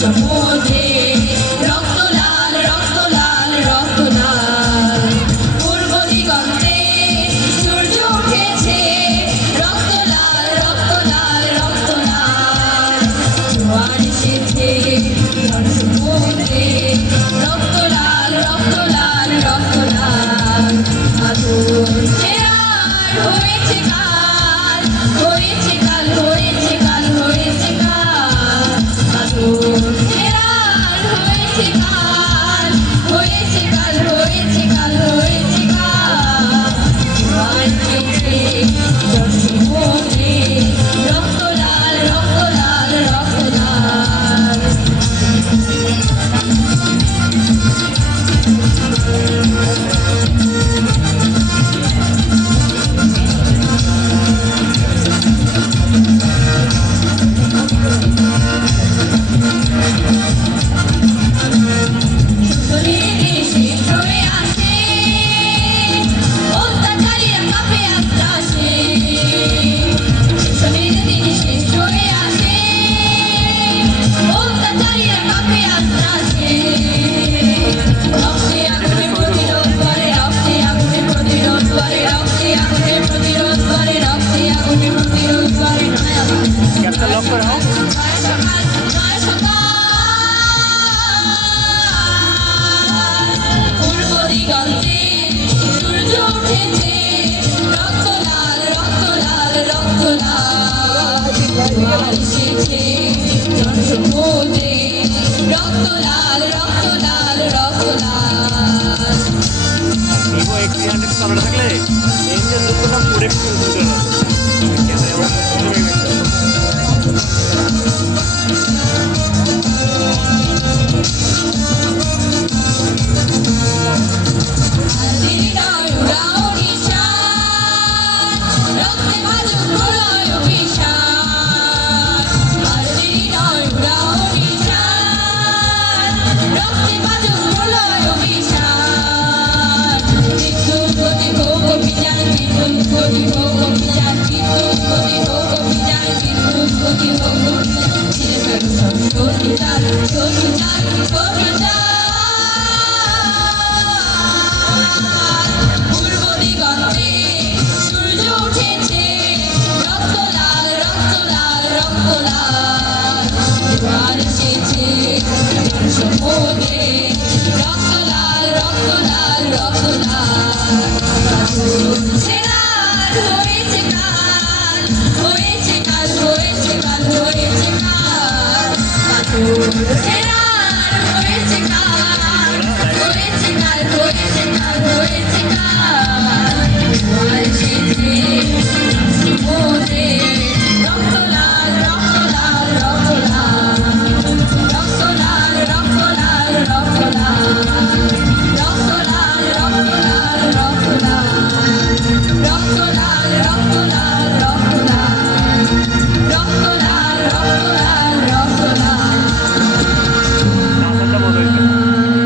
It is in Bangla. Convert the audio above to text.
সমুদ্রে রক্ত লাল রক্ত লাল রক্ত লাল পূর্ব দিগন্তে সূর্য উঠেছে রক্ত লাল রক্ত লাল রক্ত লাল জোয়ার এসেছে সমুদ্রে রক্ত লাল রক্ত লাল রক্ত লাল আগুন হয়েছে কাল হয়েছে কাল হয়েছে কাল হয়েছে কাল আগুন হয়েছে কাল হয়েছে কাল হয়েছে কাল হয়েছে কাল জোয়ার এসেছে সমুদ্রে রক্ত লাল রক্ত লাল রক্ত লাল পূর্ব দিগন্তে সূর্য উঠেছে